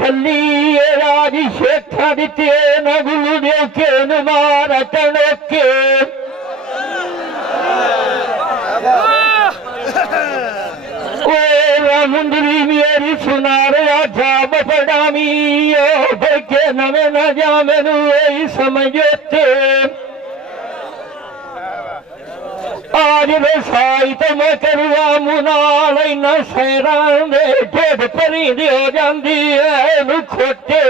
ढली राज शेखा दिते न गुरु देव के न मारा टणके मुंदरी मेरी सुनार आजा बपड़ामी के नवे न जामनु यही समझते आज वे साई तो मैं करुआ मुनाल न सैरान दे ढेड परी दी हो जाती है नु खोटे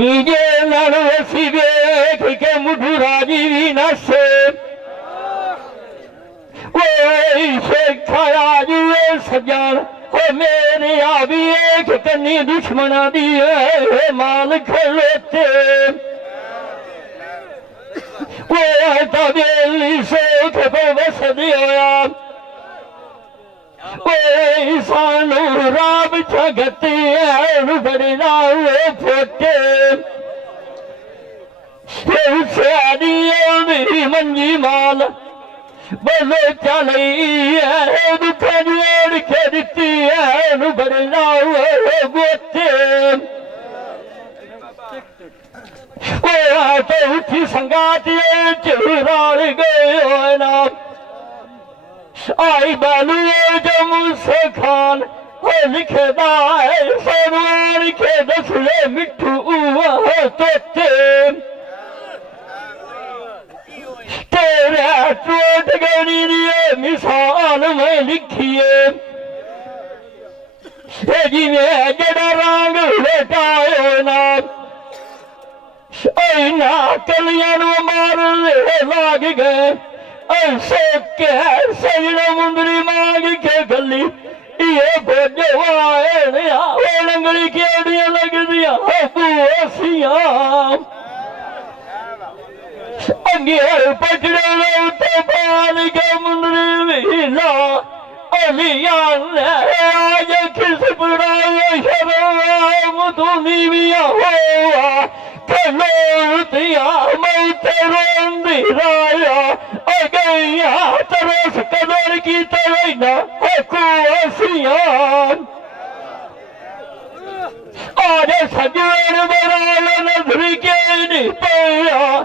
ये नल वसी वेख के मुठू राजी भी नसे सजान मेरे आवी एक कन्नी दुश्मना दी माल खलोते बेली सोख पे बस दिया सानू राब छगती बड़ी फोटे मेरी मंजी माल बोलो चली है दुख जोड़ के दिती है बड़ना गोते तो उठी संगात चुराल गए ना आई बालू जो मुझसे खान लिखेदा है सरवार के दसले मिठू तोते तेरा चोट गणी दिए मिसाल में लिखिए जिन्हें जड़ा रंग लेटाए ना कलियां मार लाग गए ऐसे के सजना मुंदरी मांग के गली ये बोझवाए लंगड़ी केड़ियां लग दिया बुआसियां अगे पचड़े तो पाल के मुंदरी मिला अलियान आज किस बुराई शर्म तुनी भी हुआ कलोतिया मैं रोंदी राया अगैया तरस कदर की तरैना कुआसियां आज सजन बराल नजरी के नहीं पाया